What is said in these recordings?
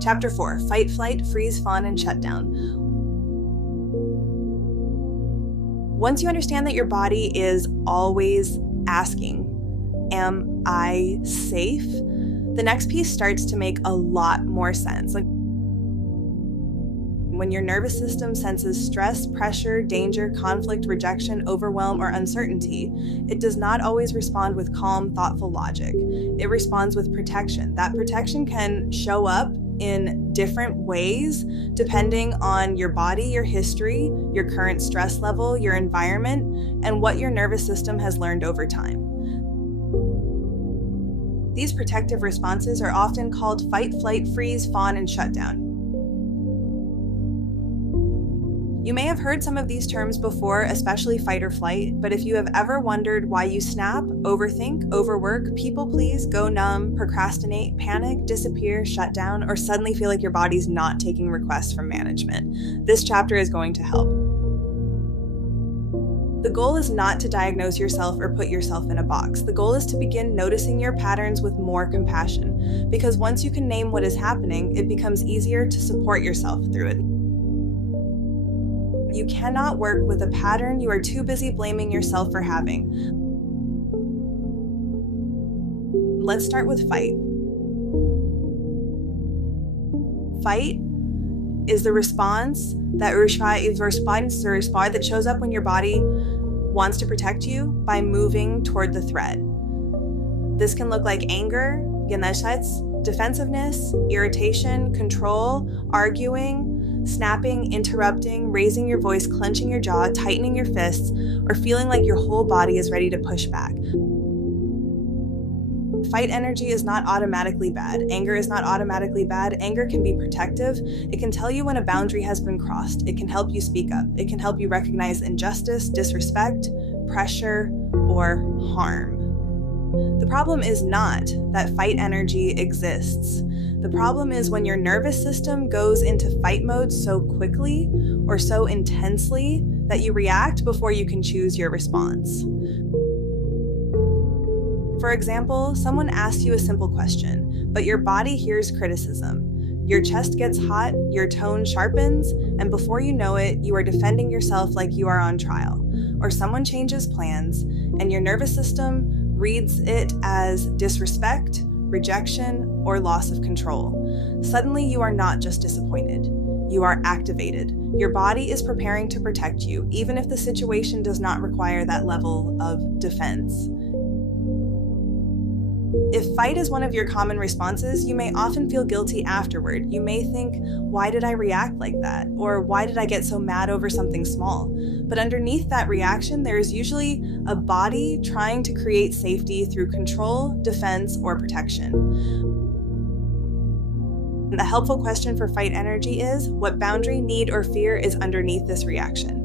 Chapter 4, Fight, Flight, Freeze, Fawn, and Shutdown. Once you understand that your body is always asking, am I safe? The next piece starts to make a lot more sense. Like when your nervous system senses stress, pressure, danger, conflict, rejection, overwhelm, or uncertainty, it does not always respond with calm, thoughtful logic. It responds with protection. That protection can show up in different ways depending on your body, your history, your current stress level, your environment, and what your nervous system has learned over time. These protective responses are often called fight, flight, freeze, fawn, and shutdown. You may have heard some of these terms before, especially fight or flight, but if you have ever wondered why you snap, overthink, overwork, people please, go numb, procrastinate, panic, disappear, shut down, or suddenly feel like your body's not taking requests from management, this chapter is going to help. The goal is not to diagnose yourself or put yourself in a box. The goal is to begin noticing your patterns with more compassion, because once you can name what is happening, it becomes easier to support yourself through it. You cannot work with a pattern you are too busy blaming yourself for having. Let's start with fight. Fight is the response that shows up when your body wants to protect you by moving toward the threat. This can look like anger, defensiveness, irritation, control, arguing, snapping, interrupting, raising your voice, clenching your jaw, tightening your fists, or feeling like your whole body is ready to push back. Fight energy is not automatically bad. Anger is not automatically bad. Anger can be protective. It can tell you when a boundary has been crossed. It can help you speak up. It can help you recognize injustice, disrespect, pressure, or harm. The problem is not that fight energy exists. The problem is when your nervous system goes into fight mode so quickly or so intensely that you react before you can choose your response. For example, someone asks you a simple question, but your body hears criticism. Your chest gets hot, your tone sharpens, and before you know it, you are defending yourself like you are on trial. Or someone changes plans, and your nervous system reads it as disrespect, rejection, or loss of control. Suddenly, you are not just disappointed. You are activated. Your body is preparing to protect you, even if the situation does not require that level of defense. If fight is one of your common responses, you may often feel guilty afterward. You may think, why did I react like that? Or why did I get so mad over something small? But underneath that reaction, there is usually a body trying to create safety through control, defense, or protection. And the helpful question for fight energy is, what boundary, need, or fear is underneath this reaction?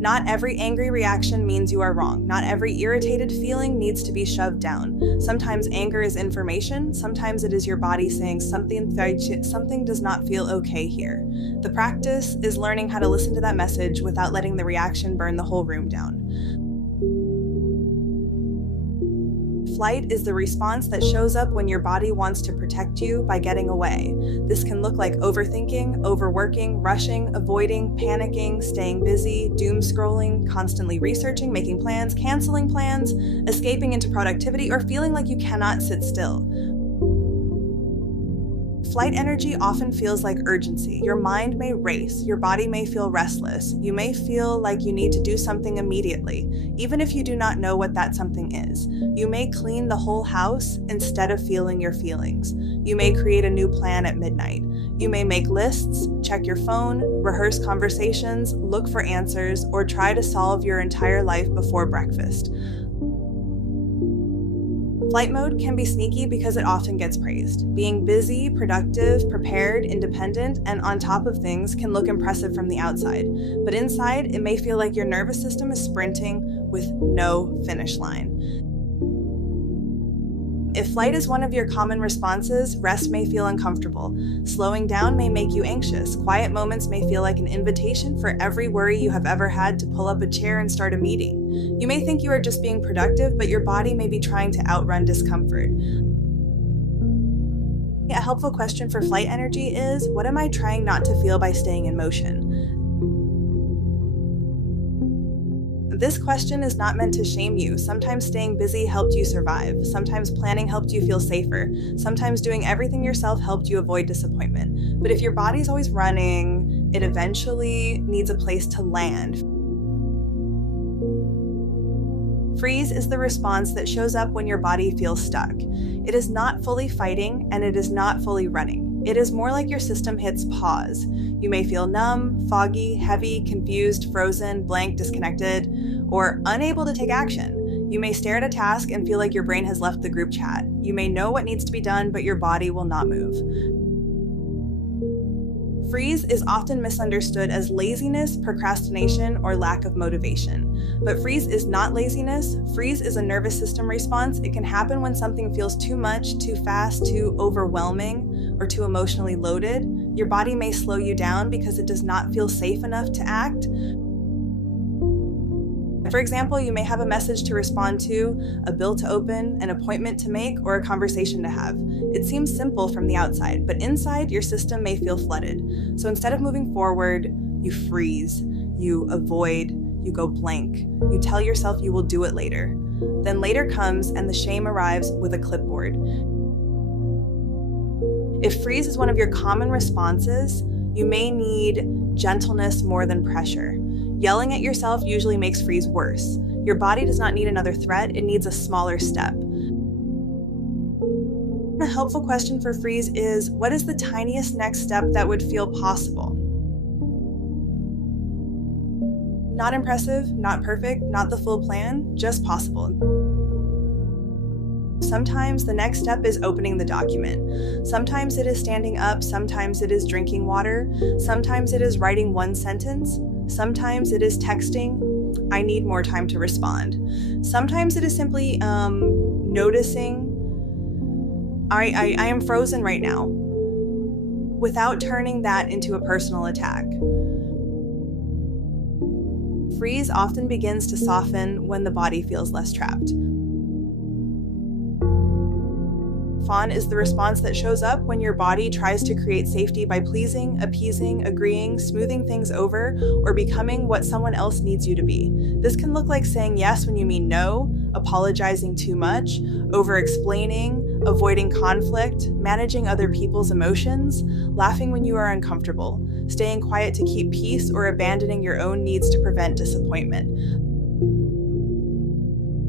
Not every angry reaction means you are wrong. Not every irritated feeling needs to be shoved down. Sometimes anger is information. Sometimes it is your body saying something does not feel okay here. The practice is learning how to listen to that message without letting the reaction burn the whole room down. Flight is the response that shows up when your body wants to protect you by getting away. This can look like overthinking, overworking, rushing, avoiding, panicking, staying busy, doom scrolling, constantly researching, making plans, canceling plans, escaping into productivity, or feeling like you cannot sit still. Flight energy often feels like urgency. Your mind may race. Your body may feel restless. You may feel like you need to do something immediately, even if you do not know what that something is. You may clean the whole house instead of feeling your feelings. You may create a new plan at midnight. You may make lists, check your phone, rehearse conversations, look for answers, or try to solve your entire life before breakfast. Flight mode can be sneaky because it often gets praised. Being busy, productive, prepared, independent, and on top of things can look impressive from the outside, but inside it may feel like your nervous system is sprinting with no finish line. If flight is one of your common responses, rest may feel uncomfortable. Slowing down may make you anxious. Quiet moments may feel like an invitation for every worry you have ever had to pull up a chair and start a meeting. You may think you are just being productive, but your body may be trying to outrun discomfort. A helpful question for flight energy is, what am I trying not to feel by staying in motion? This question is not meant to shame you. Sometimes staying busy helped you survive. Sometimes planning helped you feel safer. Sometimes doing everything yourself helped you avoid disappointment. But if your body's always running, it eventually needs a place to land. Freeze is the response that shows up when your body feels stuck. It is not fully fighting, and it is not fully running. It is more like your system hits pause. You may feel numb, foggy, heavy, confused, frozen, blank, disconnected, or unable to take action. You may stare at a task and feel like your brain has left the group chat. You may know what needs to be done, but your body will not move. Freeze is often misunderstood as laziness, procrastination, or lack of motivation. But freeze is not laziness. Freeze is a nervous system response. It can happen when something feels too much, too fast, too overwhelming, or too emotionally loaded. Your body may slow you down because it does not feel safe enough to act. For example, you may have a message to respond to, a bill to open, an appointment to make, or a conversation to have. It seems simple from the outside, but inside, your system may feel flooded. So instead of moving forward, you freeze, you avoid, you go blank. You tell yourself you will do it later. Then later comes and the shame arrives with a clipboard. If freeze is one of your common responses, you may need gentleness more than pressure. Yelling at yourself usually makes freeze worse. Your body does not need another threat, it needs a smaller step. A helpful question for freeze is, what is the tiniest next step that would feel possible? Not impressive, not perfect, not the full plan, just possible. Sometimes the next step is opening the document. Sometimes it is standing up, sometimes it is drinking water, sometimes it is writing one sentence, sometimes it is texting, I need more time to respond. Sometimes it is simply noticing, I am frozen right now, without turning that into a personal attack. Freeze often begins to soften when the body feels less trapped. Fawn is the response that shows up when your body tries to create safety by pleasing, appeasing, agreeing, smoothing things over, or becoming what someone else needs you to be. This can look like saying yes when you mean no, apologizing too much, over-explaining, avoiding conflict, managing other people's emotions, laughing when you are uncomfortable, staying quiet to keep peace, or abandoning your own needs to prevent disappointment.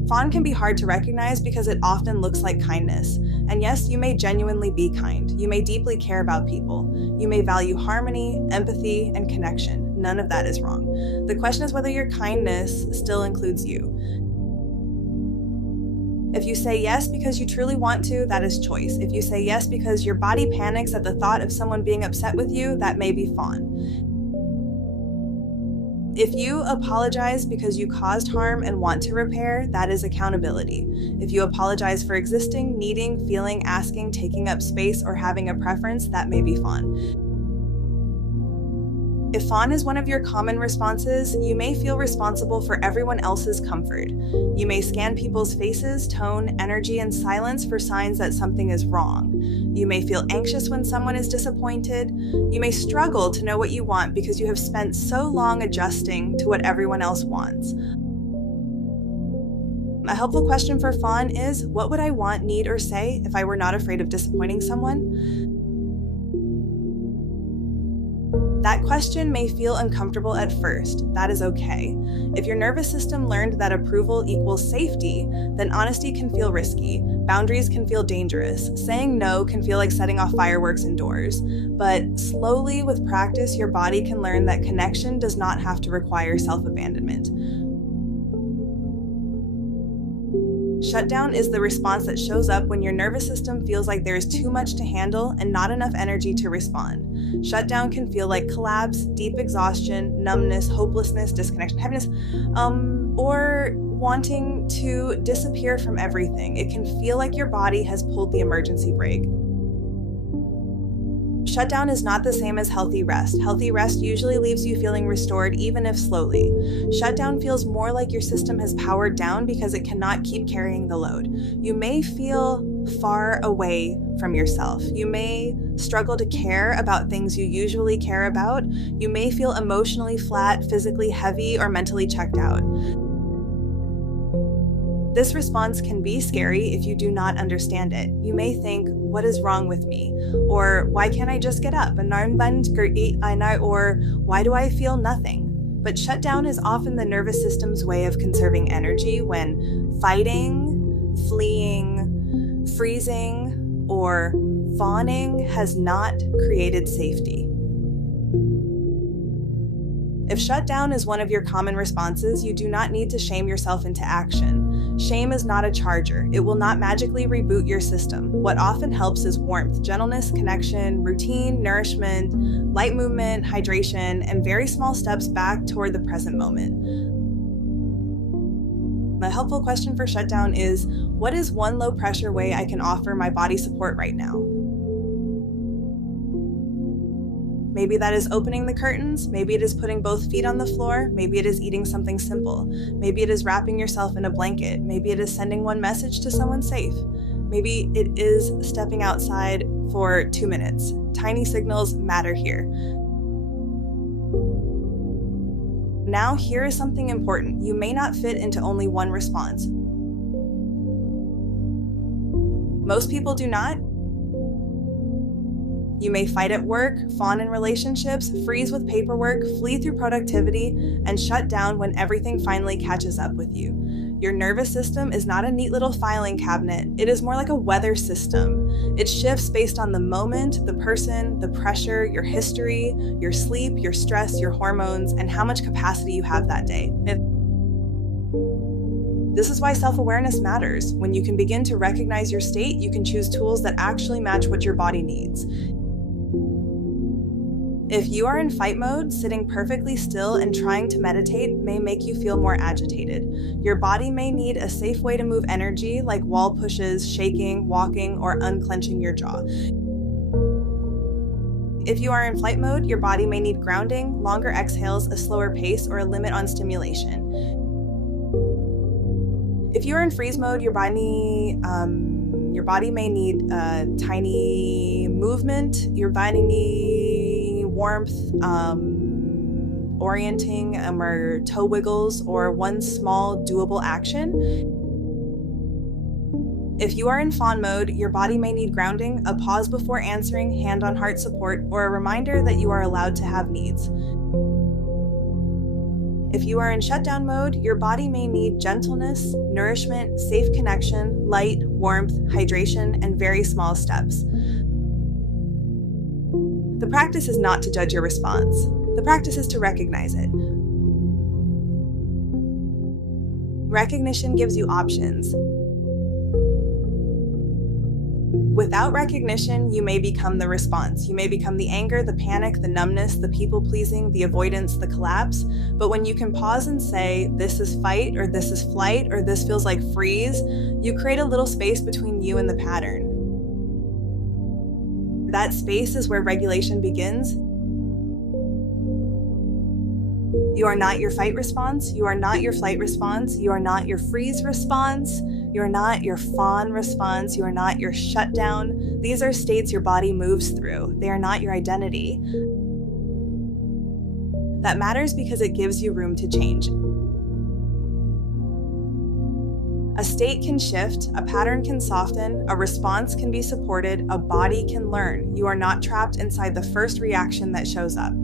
Fawn can be hard to recognize because it often looks like kindness. And yes, you may genuinely be kind. You may deeply care about people. You may value harmony, empathy, and connection. None of that is wrong. The question is whether your kindness still includes you. If you say yes because you truly want to, that is choice. If you say yes because your body panics at the thought of someone being upset with you, that may be fawn. If you apologize because you caused harm and want to repair, that is accountability. If you apologize for existing, needing, feeling, asking, taking up space, or having a preference, that may be fawn. If fawn is one of your common responses, you may feel responsible for everyone else's comfort. You may scan people's faces, tone, energy, and silence for signs that something is wrong. You may feel anxious when someone is disappointed. You may struggle to know what you want because you have spent so long adjusting to what everyone else wants. A helpful question for fawn is, what would I want, need, or say if I were not afraid of disappointing someone? That question may feel uncomfortable at first. That is okay. If your nervous system learned that approval equals safety, then honesty can feel risky. Boundaries can feel dangerous. Saying no can feel like setting off fireworks indoors. But slowly, with practice, your body can learn that connection does not have to require self-abandonment. Shutdown is the response that shows up when your nervous system feels like there is too much to handle and not enough energy to respond. Shutdown can feel like collapse, deep exhaustion, numbness, hopelessness, disconnection, heaviness, or wanting to disappear from everything. It can feel like your body has pulled the emergency brake. Shutdown is not the same as healthy rest. Healthy rest usually leaves you feeling restored, even if slowly. Shutdown feels more like your system has powered down because it cannot keep carrying the load. You may feel far away from yourself. You may struggle to care about things you usually care about. You may feel emotionally flat, physically heavy, or mentally checked out. This response can be scary if you do not understand it. You may think, what is wrong with me? Or why can't I just get up? Or why do I feel nothing? But shutdown is often the nervous system's way of conserving energy when fighting, fleeing, freezing, or fawning has not created safety. If shutdown is one of your common responses, you do not need to shame yourself into action. Shame is not a charger. It will not magically reboot your system. What often helps is warmth, gentleness, connection, routine, nourishment, light movement, hydration, and very small steps back toward the present moment. A helpful question for shutdown is, what is one low-pressure way I can offer my body support right now? Maybe that is opening the curtains, maybe it is putting both feet on the floor, maybe it is eating something simple, maybe it is wrapping yourself in a blanket, maybe it is sending one message to someone safe, maybe it is stepping outside for 2 minutes. Tiny signals matter here. Now here is something important. You may not fit into only one response. Most people do not. You may fight at work, fawn in relationships, freeze with paperwork, flee through productivity, and shut down when everything finally catches up with you. Your nervous system is not a neat little filing cabinet. It is more like a weather system. It shifts based on the moment, the person, the pressure, your history, your sleep, your stress, your hormones, and how much capacity you have that day. This is why self-awareness matters. When you can begin to recognize your state, you can choose tools that actually match what your body needs. If you are in fight mode, sitting perfectly still and trying to meditate may make you feel more agitated. Your body may need a safe way to move energy, like wall pushes, shaking, walking, or unclenching your jaw. If you are in flight mode, your body may need grounding, longer exhales, a slower pace, or a limit on stimulation. If you are in freeze mode, your body may need tiny movement. Your body needs warmth, orienting, or toe wiggles, or one small doable action. If you are in fawn mode, your body may need grounding, a pause before answering, hand on heart support, or a reminder that you are allowed to have needs. If you are in shutdown mode, your body may need gentleness, nourishment, safe connection, light, warmth, hydration, and very small steps. The practice is not to judge your response. The practice is to recognize it. Recognition gives you options. Without recognition, you may become the response. You may become the anger, the panic, the numbness, the people-pleasing, the avoidance, the collapse. But when you can pause and say, this is fight, or this is flight, or this feels like freeze, you create a little space between you and the pattern. That space is where regulation begins. You are not your fight response. You are not your flight response. You are not your freeze response. You are not your fawn response. You are not your shutdown. These are states your body moves through. They are not your identity. That matters because it gives you room to change. A state can shift, a pattern can soften, a response can be supported, a body can learn. You are not trapped inside the first reaction that shows up.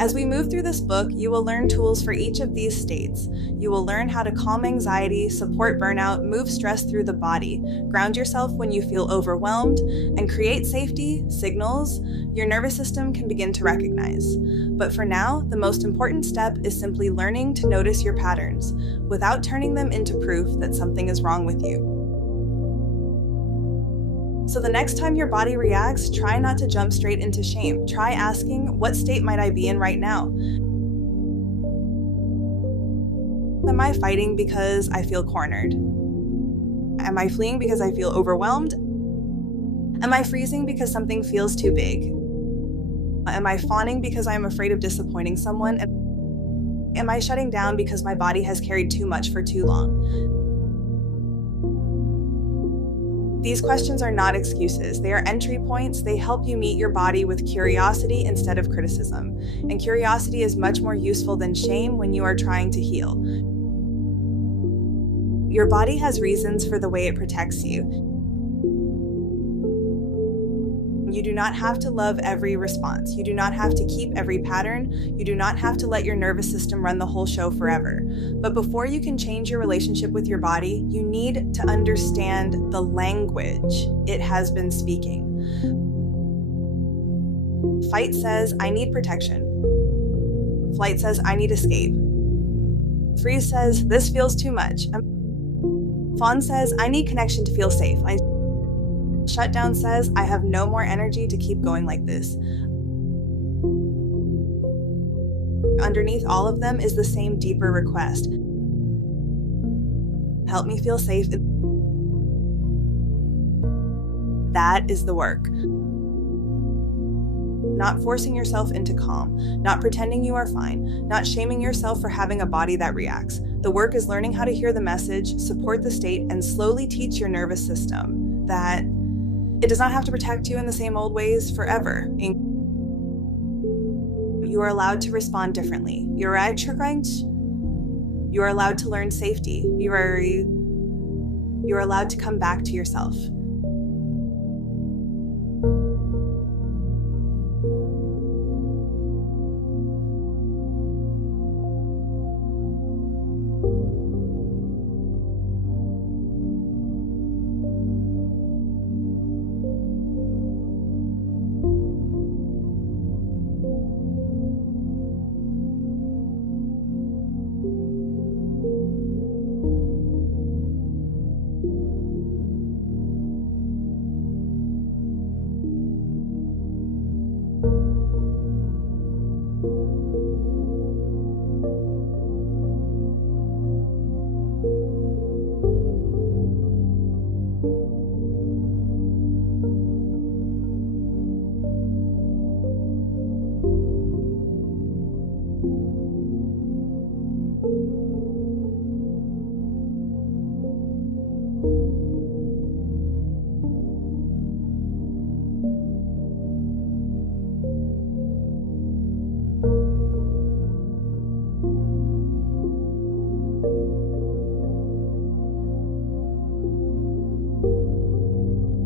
As we move through this book, you will learn tools for each of these states. You will learn how to calm anxiety, support burnout, move stress through the body, ground yourself when you feel overwhelmed, and create safety signals your nervous system can begin to recognize. But for now, the most important step is simply learning to notice your patterns without turning them into proof that something is wrong with you. So the next time your body reacts, try not to jump straight into shame. Try asking, what state might I be in right now? Am I fighting because I feel cornered? Am I fleeing because I feel overwhelmed? Am I freezing because something feels too big? Am I fawning because I am afraid of disappointing someone? Am I shutting down because my body has carried too much for too long? These questions are not excuses. They are entry points. They help you meet your body with curiosity instead of criticism. And curiosity is much more useful than shame when you are trying to heal. Your body has reasons for the way it protects you. You do not have to love every response. You do not have to keep every pattern. You do not have to let your nervous system run the whole show forever. But before you can change your relationship with your body, you need to understand the language it has been speaking. Fight says, I need protection. Flight says, I need escape. Freeze says, this feels too much. Fawn says, I need connection to feel safe. Shutdown says, I have no more energy to keep going like this. Underneath all of them is the same deeper request. Help me feel safe. That is the work. Not forcing yourself into calm, not pretending you are fine, not shaming yourself for having a body that reacts. The work is learning how to hear the message, support the state, and slowly teach your nervous system that it does not have to protect you in the same old ways forever. You are allowed to respond differently. You are allowed to learn safety. You are allowed to come back to yourself.